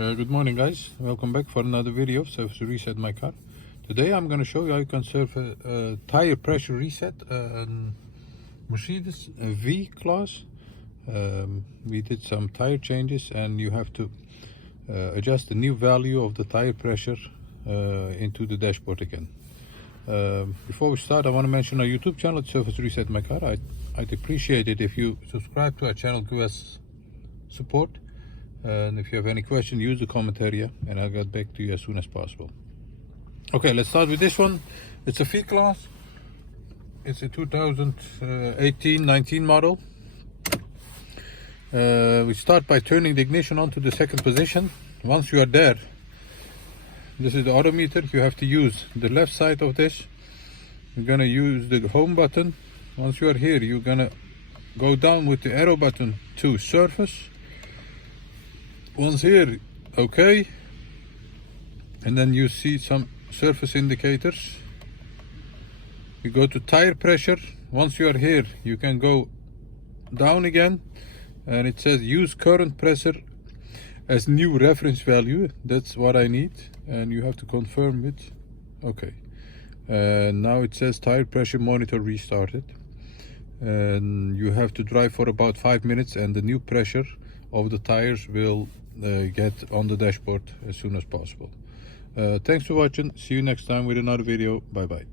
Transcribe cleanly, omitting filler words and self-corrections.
Good morning, guys. Welcome back for another video of Service Reset My Car. Today I'm going to show you how you can serve a tire pressure reset on Mercedes V-Class. We did some tire changes and you have to adjust the new value of the tire pressure into the dashboard again. Before we start, I want to mention our YouTube channel, Service Reset My Car. I'd appreciate it if you subscribe to our channel, give us support. And if you have any question, use the comment area and I'll get back to you as soon as possible. Okay, let's start with this one. It's a V-Class. It's a 2018-19 model. We start by turning the ignition on to the second position. Once you are there, this is the odometer. You have to use the left side of this. You're gonna use the home button. Once you are here, you're gonna go down with the arrow button to surface. Once here, okay, and then you see some surface indicators. You go to tire pressure. Once you are here, you can go down again and it says use current pressure as new reference value. That's what I need, and you have to confirm it. Okay, and now it says tire pressure monitor restarted, and you have to drive for about 5 minutes and the new pressure of the tires will get on the dashboard as soon as possible. Thanks for watching. See you next time with another video. Bye bye.